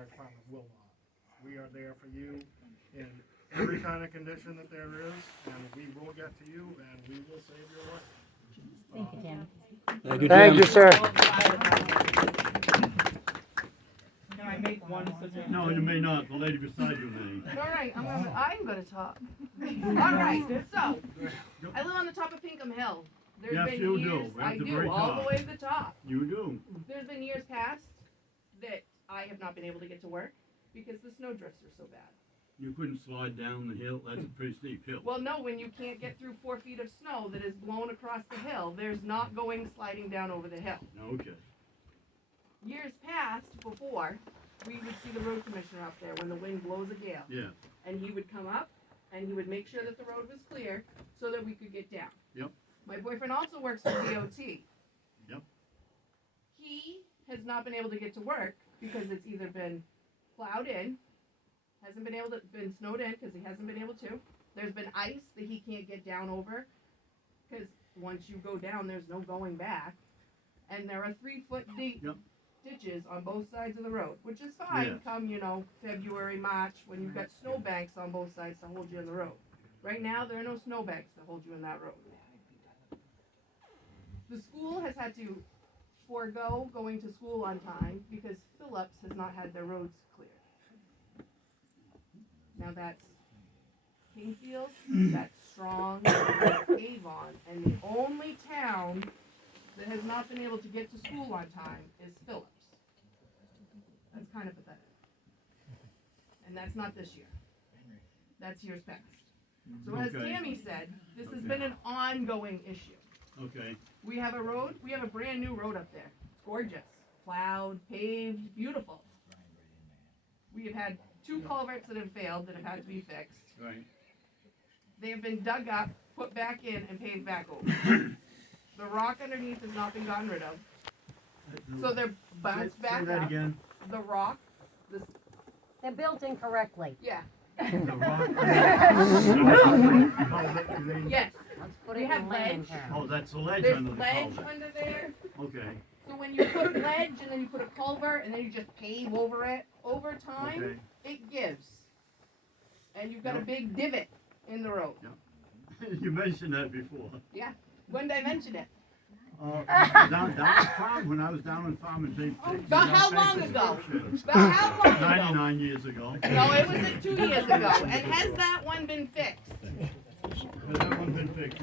fire department will not. We are there for you in every kind of condition that there is, and we will get to you, and we will save your life. Thank you, Jim. Thank you, Thank you, sir. Can I make one suggestion? No, you may not. The lady beside you may. All right, I'm gonna talk. All right, so I live on the top of Pinkham Hill. There's Yes, been you years, do. We're at I the do, very all top. the way to the top. You do. There's been years past that I have not been able to get to work because the snow drifts are so bad. You couldn't slide down the hill. That's a pretty steep hill. Well, no, when you can't get through 4 feet of snow that is blown across the hill, there's not going sliding down over the hill. Okay. Years past, before, we would see the road commissioner up there when the wind blows a gale. Yeah. And he would come up and he would make sure that the road was clear so that we could get down. Yep. My boyfriend also works for DOT. Yep. He has not been able to get to work because it's either been plowed in, hasn't been able to, been snowed in because he hasn't been able to. There's been ice that he can't get down over because once you go down, there's no going back. And there are 3 foot deep Yep. ditches on both sides of the road, which is fine Yes. come, February, March, when you've got snowbanks on both sides to hold you on the road. Right now, there are no snowbanks to hold you in that road. The school has had to forego going to school on time because Phillips has not had their roads cleared. Now that's Kingfield, that's Strong, that's Avon, and the only town that has not been able to get to school on time is Phillips. That's kind of pathetic. And that's not this year. That's years past. So as Okay. Tammy said, this has been an ongoing issue. Okay. We have a road, we have a brand new road up there. It's gorgeous. Plowed, paved, beautiful. We have had 2 culverts that have failed that have had to be fixed. Right. They have been dug up, put back in, and paved back over. The rock underneath has not been gotten rid of. So they're bounced back Say that up. again. The rock, this, They're built incorrectly. yeah, The rock. yes. Let's put We it have in layman ledge. terms. Oh, that's the ledge There's under the ledge culvert. under there. Okay. So when you put ledge and then you put a culvert and then you just pave over it, over time, Okay. it gives. And you've got a Yep. big divot in the road. You mentioned that before. Yeah. When did I mention it? Down farm, when I was down in farm in St. About how long ago? About how long ago? 99 years ago. No, it was 2 years ago. And has that one been fixed? Has that one been fixed?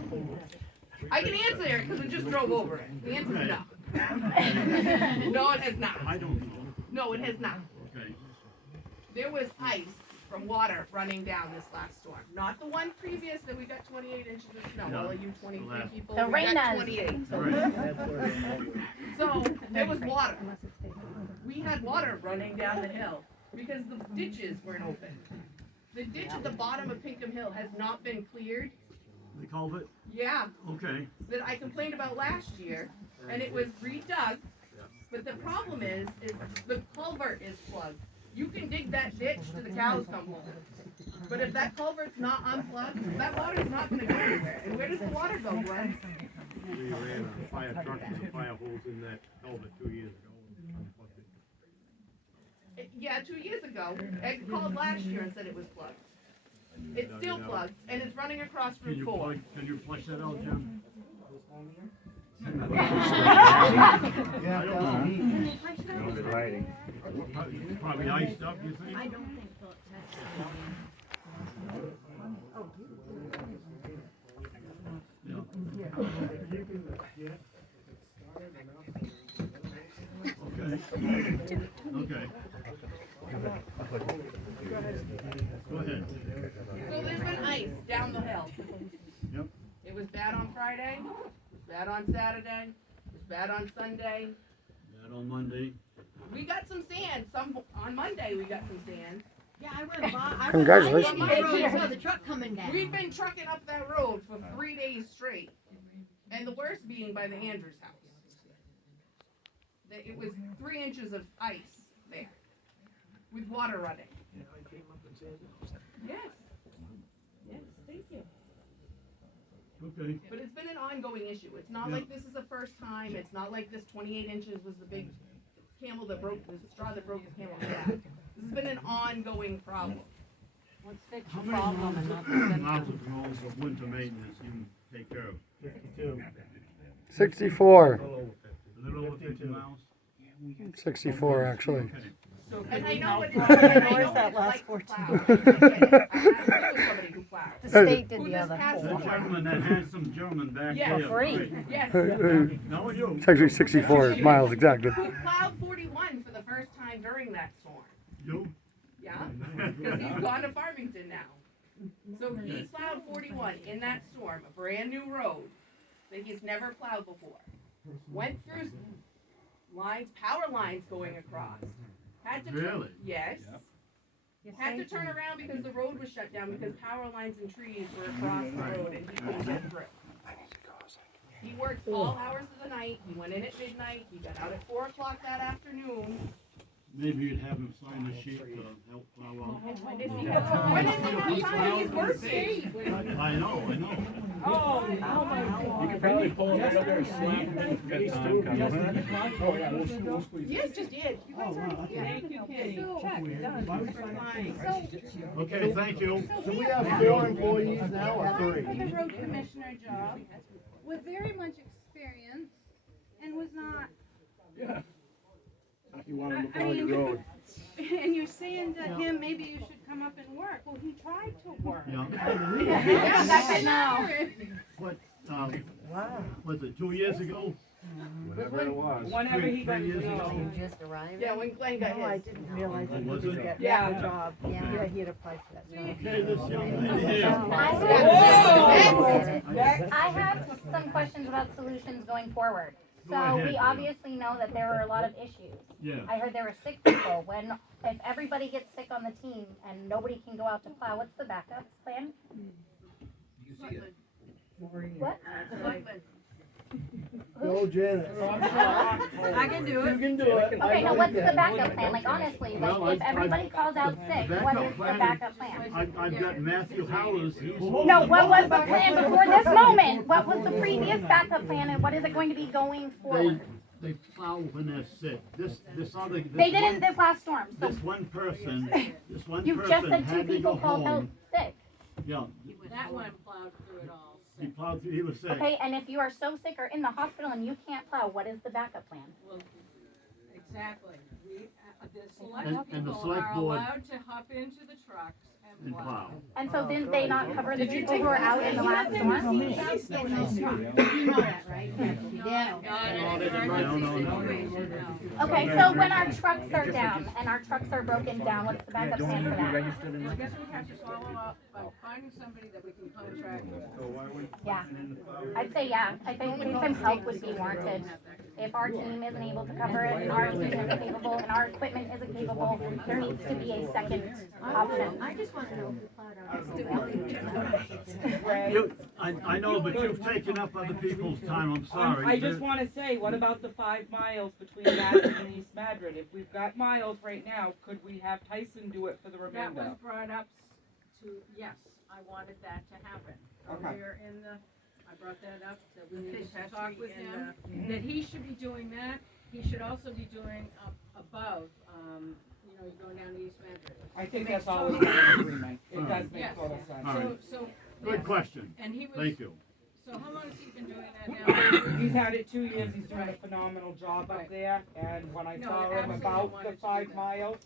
I can answer it because I just drove over it. The answer is no. No, it has not. I don't know. No, it has not. Okay. There was ice from water running down this last storm. Not the one previous that we got 28 inches of snow. Yeah. All of you 23 last- people, The we got Renas. 28. Right. So there was water. We had water running down the hill because the ditches weren't open. The ditch at the bottom of Pinkham Hill has not been cleared. The culvert? Yeah, Okay. that I complained about last year, and it was redug. But the problem is the culvert is plugged. You can dig that ditch till the cows come home. But if that culvert's not unplugged, that water's not gonna go anywhere. And where does the water go, Glenn? We ran a fire truck and some fire hose in that culvert 2 years ago. Yeah, 2 years ago. Ed called last year and said it was plugged. It's still plugged, and it's running across Can Route you 4. can you flush that out, Jim? I don't know. Probably iced up, you think? I don't think Phillips has. Okay. Okay. Go ahead. So there's been ice down the hill. Yep. It was bad on Friday, it was bad on Saturday, it was bad on Sunday. That on Monday. We got some sand, on Monday we got some sand. Yeah, I went by. Congratulations. I saw the truck coming down. We've been trucking up that road for 3 days straight. And the worst being by the Andrews house. That it was 3 inches of ice there, with water running. Yes. Yes, thank you. Okay. But it's been an ongoing issue. It's not like this is the first time. It's not like this 28 inches was the big camel that broke, the straw that broke the camel's back. This has been an ongoing problem. Let's fix How the many problem and not the miles symptom. of winter maintenance you take care of? 52. 64. A little over 50 miles? 64 actually. Okay. So And could I we know help what her? it's, and I Ignores know that what last it's 14. like to plow. I get it. I was somebody who plowed. The state did Who the this other past The four. gentleman, that handsome gentleman back Yeah, there. free. right. Yes. No, you. It's actually 64 miles exactly. Who plowed 41 for the first time during that storm. You? Yeah, because he's gone to Farmington now. So he plowed 41 in that storm, a brand new road that he's never plowed before. Went through lines, power lines going across. Had to Really? Yes. Had to turn around because the road was shut down because power lines and trees were across the road and he couldn't get through. He worked all hours of the night. He went in at midnight. He got out at 4 o'clock that afternoon. Maybe you'd have him sign a sheet to help plow out. When is he have time? He's working. I know. Oh, oh my God. You could probably pull it right over there and see, and phase two comes. Oh, yeah, we'll squeeze it. Yes, just did. You guys already did. Thank you, Kitty. Okay, thank you. So we have 4 employees now or For 3? the road commissioner job, with very much experience, and was not, Yeah. You want him to I plow your mean- road. and you're saying to him, maybe you should come up and work. Well, he tried to work. Yeah. Yeah, that's now. What, was it 2 years ago? Whatever it was. Whenever he got Three years to ago. know. You just arrived? Yeah, when Glenn got his. didn't realize that Was he was it? get Yeah. job. Yeah, he had applied for that job. Okay, this young lady here. I have some questions about solutions going forward. Go So ahead, we Leah. obviously know that there were a lot of issues. Yeah. I heard there were sick people. If everybody gets sick on the team and nobody can go out to plow, what's the backup plan? What? Go Janet. I can do it. You can do it. Okay, now what's the backup plan? Like honestly, Well, like if I- everybody calls out sick, what is the backup plan? I've got Matthew Howells. He's No, what was the plan before this moment? What was the previous backup plan and what is it going to be going forward? They plow when they're sick. This other. This They didn't one- this last storm, so This one person you just person said 2 had to go people called out home. sick. Yeah, That one plowed through it all. he plowed through, he was sick. Okay, and if you are so sick or in the hospital and you can't plow, what is the backup plan? Well, exactly. We, the And- select and the people select are board- allowed to hop into the trucks and And plow. plow. And so didn't they not cover the Did you people take who were out in the last storm? You know that, right? Yeah. No. Okay, so when our trucks are down and our trucks are broken down, what's the backup plan for that? I guess we have to follow up by finding somebody that we can contract with. Yeah, I'd say yeah, I think some help would be warranted. If our team isn't able to cover it, and our team isn't capable, and our equipment isn't capable, there needs to be a second option. I just want to know who plowed our. You, I know, but you've taken up other people's time, I'm sorry. I just wanna say, what about the 5 miles between Madison and East Madrid? If we've got miles right now, could we have Tyson do it for the That remainder? was brought up to, yes, I wanted that to happen. Okay. Earlier in the, I brought that up, that we needed to talk with him, that he should be doing that. He should also be doing up above, you're going down to East Madrid. I think Makes that's always total an agreement. It does make Yes. total sense. All right. So. Good question, And he was, thank you. so how long has he been doing that now? He's had it 2 years, he's doing a phenomenal job up there, and when I No, saw I him absolutely about wanted the to do 5 that. miles,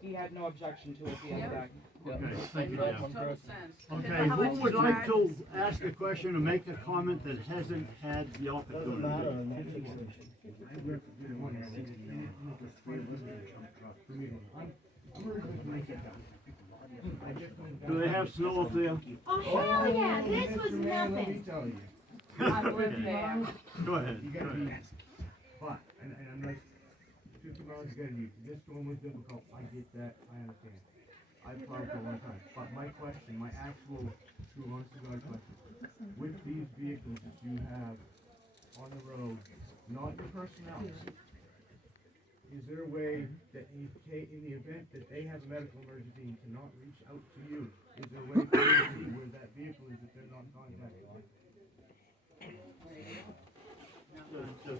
he had no objection to it the other day. Okay, thank you, Makes Dan. total sense. Okay, who would like to ask a question or make a comment that hasn't had the opportunity? Do they have snow up there? Oh, hell yeah, this was nothing. I live there. Go ahead. You gotta be, but, and I'm like, 50 miles you gotta be, this storm was difficult, I get that, I understand. I plowed for a long time, but my question, my actual, true honest to God question, with these vehicles that you have on the road, not your personnel, is there a way that in the event that they have a medical emergency and cannot reach out to you, is there a way for you to see where that vehicle is if they're not contacted?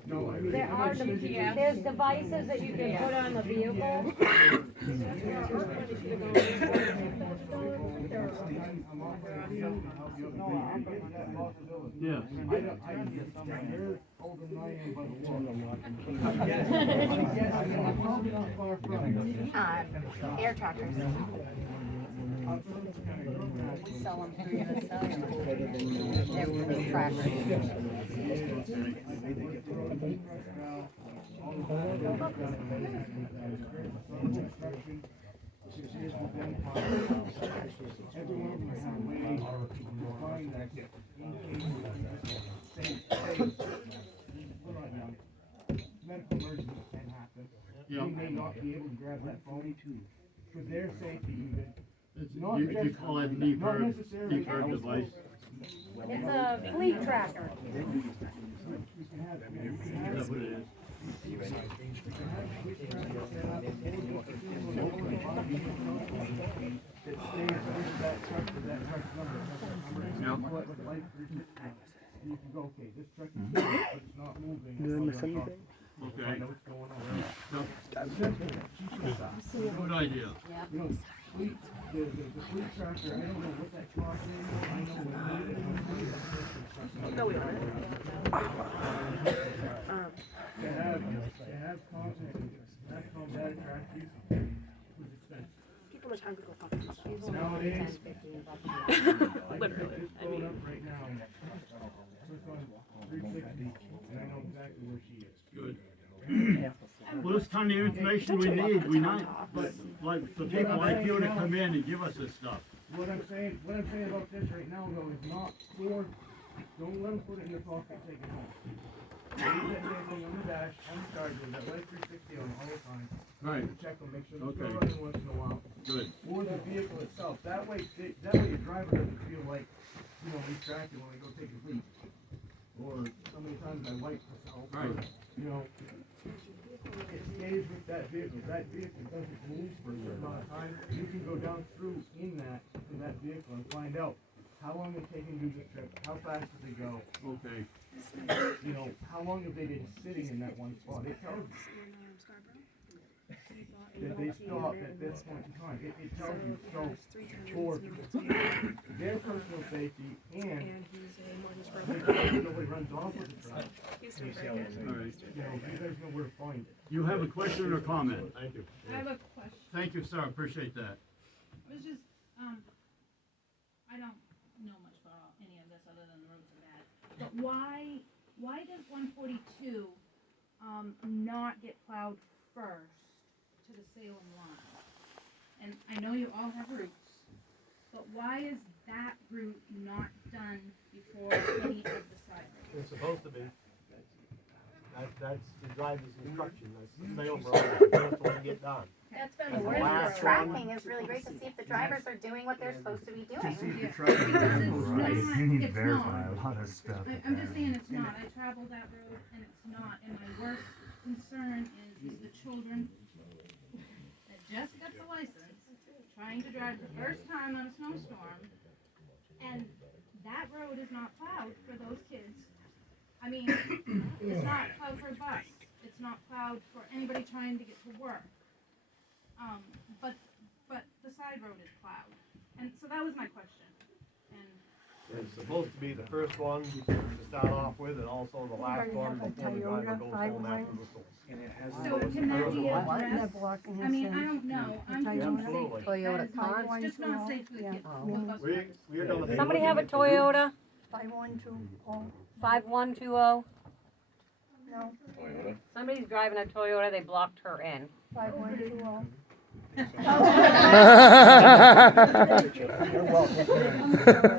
No, I mean, There I'm are hard to, there's devices that you can put on the vehicle. Yes. You're older than I am by the look. Air tractors. We sell them through the cellular. They're trackers. Medical emergency can happen. Yeah. We may not be able to grab that phone for their safety even. You call it an e-curb device? It's a fleet tracker. That's what it is. You can go, okay, this truck is moving, but it's not moving. Did I miss anything? Okay. I know what's going on. Good idea. You know, fleet, the fleet tractor, I don't know what that costs anymore, I know what it is. No, we don't. To have combat tractors was expensive. People are trying to go fucking themselves. Nowadays, Literally, I mean. right now, click on 360, and I know exactly where she is. Good. Well, this kind of information we need, but like for people like you to come in and give us this stuff. What I'm saying about this right now though is not for, don't let them put it in their pocket and take it home. Leave that damn thing on the dash, on the charger, that light 360 on all the time. Right. Check them, make sure they're Okay. still running once in a while. Good. Or the vehicle itself, that way your driver doesn't feel like, distracted when they go take a leak. Or so many times I wipe myself. Right. It stays with that vehicle doesn't move for a certain amount of time. You can go down through in that vehicle and find out how long it's taken to do this trip, how fast did they go, Okay. how long have they been sitting in that one spot. It tells you that they stopped at this point in time. It tells you, so for their personal safety and nobody runs off with the truck. All right. You guys know where to find it. You have a question or comment? Thank you. I have a question. Thank you, sir. Appreciate that. It was just, I don't know much about any of this other than the roads are bad. But why does 142, not get plowed first to the Salem line? And I know you all have routes, but why is that route not done before any of the side roads? It's supposed to be. That's the driver's instruction, that's stay over all the first one to get done. That's been And the the last tracking is really great to see if the drivers are doing what they're supposed to be doing. Because it's not. a lot of stuff. I'm just saying it's not. I traveled that road and it's not. And my worst concern is the children that just got the license, trying to drive the first time on a snowstorm, and that road is not plowed for those kids. I mean, it's not plowed for a bus. It's not plowed for anybody trying to get to work. But the side road is plowed. And so that was my question. And It's supposed to be the first one to start off with, and also the last one before the driver goes home after the school. so can that be addressed? I mean, I don't know. I'm thinking Absolutely. safely. Just not safe for the kids. The bus drivers. We're gonna. Somebody have a Toyota 5120. 5120? No, Somebody's driving a Toyota, they blocked her in. 5120.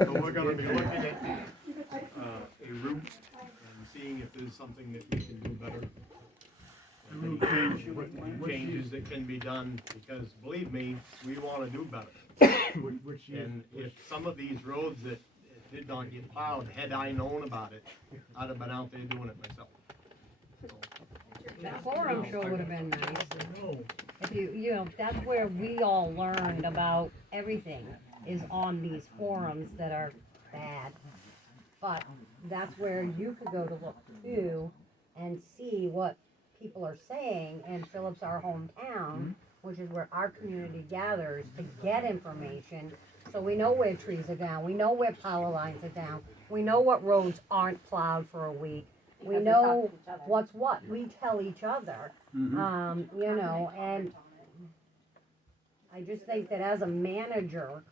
So we're gonna be looking at, a route and seeing if there's something that we can do better. Any changes that can be done, because believe me, we wanna do better. And if some of these roads that did not get plowed, had I known about it, I'd have been out there doing it myself. That forum sure would have been nice. If you know, that's where we all learned about everything, is on these forums that are bad. But that's where you could go to look too and see what people are saying, and Phillips, our hometown, which is where our community gathers to get information. So we know where trees are down, we know where power lines are down, we know what roads aren't plowed for a week. We Because we talk know to each other. what's what, we tell each other, you know, and I just think that as a manager,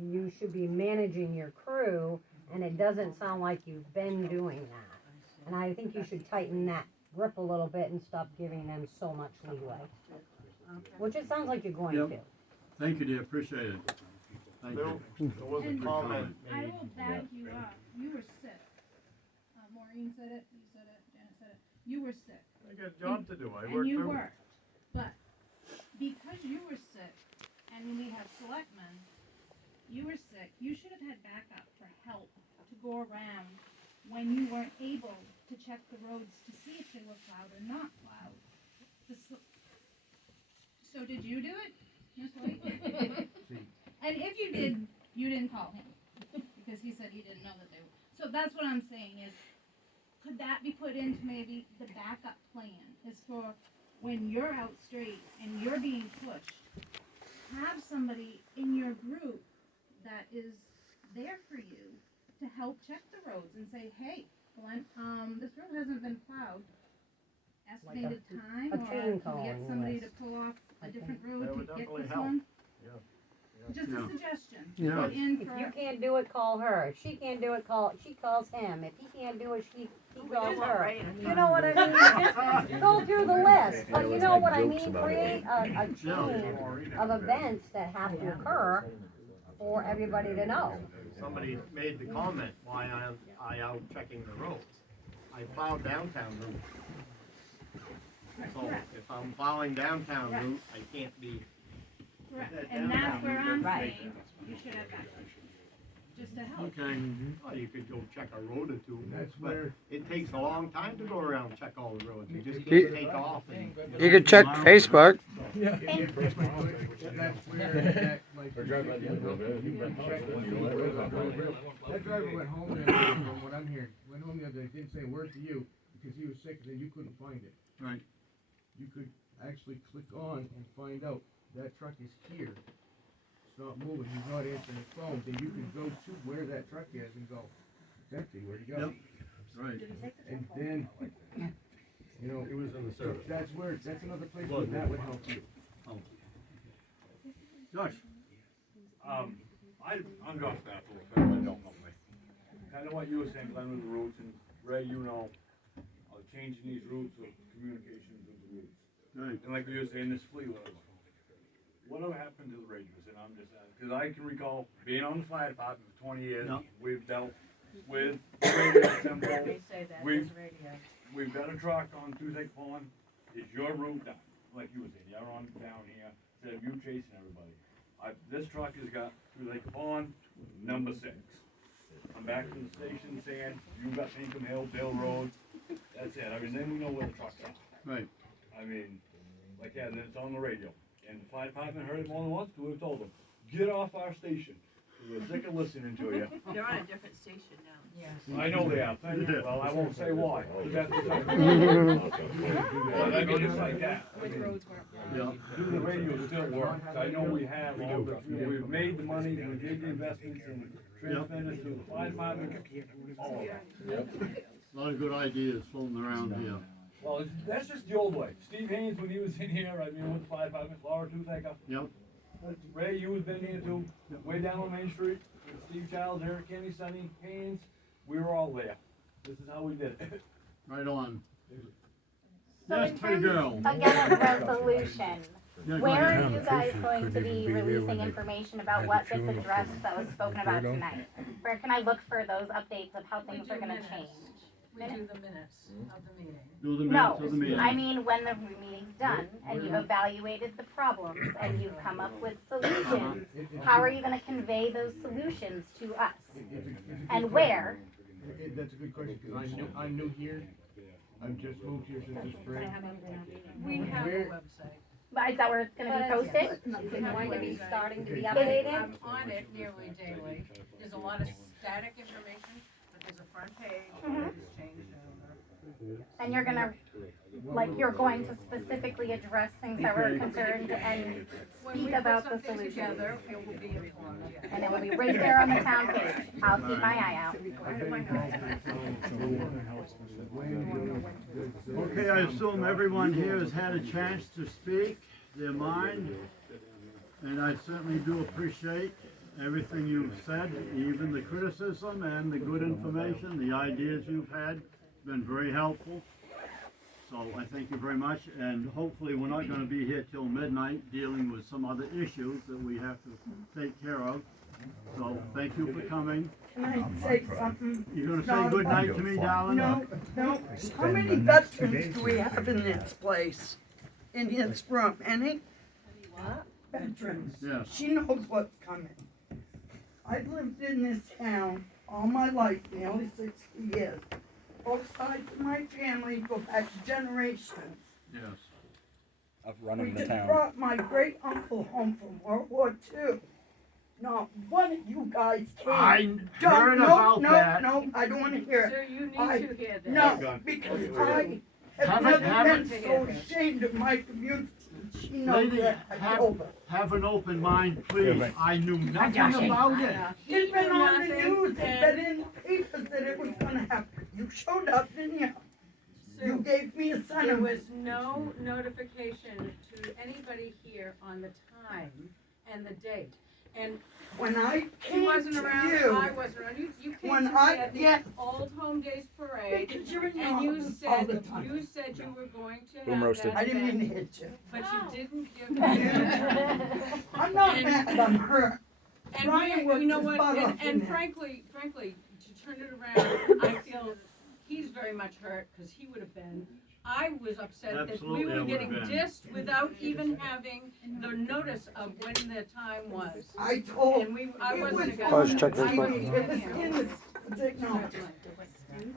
you should be managing your crew, and it doesn't sound like you've been doing that. And I think you should tighten that grip a little bit and stop giving them so much leeway. Which it sounds like you're going Yep. to. Thank you, dear, appreciate it. Thank Bill, you. there was a And comment I made. will back you up. You were sick. Maureen said it, you said it, Janet said it. You were sick. I got a job to do, I And work you too. worked. But because you were sick, and we have selectmen, you were sick, you should have had backup for help to go around when you weren't able to check the roads to see if they were plowed or not plowed. So did you do it, Ms. White? And if you did, you didn't call him, because he said he didn't know that they were. So that's what I'm saying is, could that be put into maybe the backup plan, is for when you're out straight and you're being pushed, have somebody in your group that is there for you to help check the roads and say, hey, Glenn, this road hasn't been plowed. Estimated time, a or chain can we get calling somebody to list. pull off a different That road would to get definitely this help. one? Yeah. Just Yeah. a suggestion. Yeah. Put in If for. you can't do it, call her. If she can't do it, she calls him. If he can't do it, he calls her. You know what I mean? Just go through the list. But you know what I mean? Create a chain of events that have to occur for everybody to know. Somebody made the comment, why I out checking the roads. I plow downtown route. So if I'm plowing downtown route, I can't be. Correct, and that's where I'm saying, you should have that, just to help. Okay. Well, you could go check a road or two, That's but where- it takes a long time to go around and check all the roads. You just You- can't take off and. You could check Facebook. That's where that, like, you can check the road. That driver went home the other day, from what I'm hearing, went home the other day, didn't say a word to you, because he was sick, and then you couldn't find it. Right. You could actually click on and find out, that truck is here. It's not moving, he's not answering his phone, then you can go to where that truck is and go, it's empty, where'd he go? Yep. Right. And then, you know, it was in the service. That's another place where that would help you. Josh? I'm Josh Baffle, if anyone don't know me. Kind of what you were saying, Glenn, with the routes, and Ray, you know, changing these routes of communications with the routes. Right. And like you were saying, this Fleetwood, whatever happened to the radios, and I'm just asking, because I can recall being on the fire department for 20 years, Yeah. we've dealt with radio simple. They say that, We've, it's radio. we've got a truck on Tuesday Pond, is your route down, like you were saying, you're on down here, instead of you chasing everybody. This truck has got Tuesday Pond, number 6. I'm back to the station saying, you got Pinkham Hill, Bill Road, that's it, I mean, then we know where the trucks are. Right. I mean, like, yeah, and it's on the radio, and the fire department heard it more than once, because we've told them, get off our station, we're sick of listening to you. They're on a different station now. Yes. I know they are, thank you, well, I won't say why, 'cause that's the But I mean, it's like that. I Which mean, roads weren't Yeah. plowed. do the radio still works, I know we have all the, we've made the money, we made the investments in transmitters to the fire department, all of that. A lot of good ideas floating around here. Well, that's just the old way. Steve Haynes, when he was in here, I mean, with the fire department, Laura Toothaker. Yep. Ray, you was been here too, way down on Main Street, with Steve Childs, Eric Kenny, Sonny Haynes, we were all there. This is how we did it. Right on. So Yes, in pretty terms, girl. again, of resolution, Yeah, go where ahead. are you guys going to be releasing information about what gets addressed that was spoken about tonight? Where can I look for those updates of how things are gonna change? We do the minutes of the meeting. Do the No, minutes of the meeting. I mean, when the meeting's done and you've evaluated the problems and you've come up with solutions, how are you gonna convey those solutions to us? And where? That's a good question, because I'm new here, I've just moved here since the spring. We have a Where- website. But is that where it's gonna be posted? It's going to be starting to be I'm updated. on it nearly daily. There's a lot of static information, but there's a front page, Mhm. it's changed over. and you're gonna, like, you're going to specifically address things that were concerned and speak about the solution. Together, it will be informed, yeah. And it will be right there on the town page. I'll keep my eye out. Okay, I assume everyone here has had a chance to speak their mind, and I certainly do appreciate everything you've said, even the criticism and the good information, the ideas you've had, been very helpful. So I thank you very much, and hopefully we're not gonna be here till midnight dealing with some other issues that we have to take care of. So thank you for coming. Can I say something? You're gonna say good night to me, darling? No. How many veterans do we have in this place? In this room? Any? What? Veterans. Yes. She knows what's coming. I've lived in this town all my life, nearly 60 years. Both sides of my family go back generations. Yes. Of We running the just town. brought my great uncle home from World War II. Not one of you guys came. I heard about that. No, I don't want to hear it. Sir, you need I- to hear that. No, because I have never been so ashamed of my community. She knows Lady, that. I told her. have an open mind, please. I knew nothing about it. It's been on the news, it's been in the papers that it was gonna happen. You showed up, didn't you? You gave me a There sentiment. was no notification to anybody here on the time and the date. And When I he came wasn't to around, you, I wasn't around, you came when to me I- at the yes. Old Home Days Parade, because you're in your and you office all said, the time. you said you were going to Boom have roasted. that I didn't mean to event, hit you. but you didn't give me. I'm not mad, I'm hurt. And Ryan we, worked you know his what, butt and, off in and there. frankly, to turn it around, I feel he's very much hurt, cause he would have been. I was upset that we Absolutely, I were would getting have been. dissed without even having the notice of when the time was. I told, And I it wasn't was gonna. Let's check this on one. TV, it was in the technology.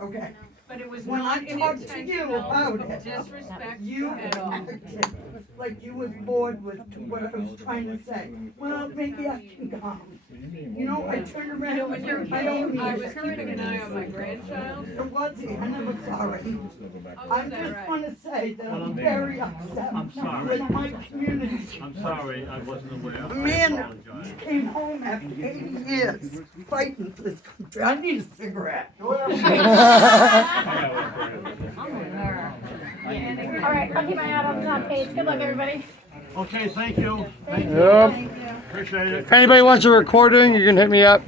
Okay, But it was when I not talked to you about it, disrespect you at all. acted like you was bored with what I was trying to say. Well, maybe I can come. You know, I turned around. You know, when you I don't came, I need was it. keeping an eye on my grandchild. It was, I never saw it. Oh, I is that just right? wanna say that I'm very upset I'm sorry. with my community. I'm sorry, I wasn't aware. A I man apologize. came home after 80 years fighting for this country. I need a cigarette. All right, I'll keep my eye out on the top page. Good luck, everybody. Okay, thank you. Thank you. Yep. Appreciate it. If anybody wants a recording, you can hit me up.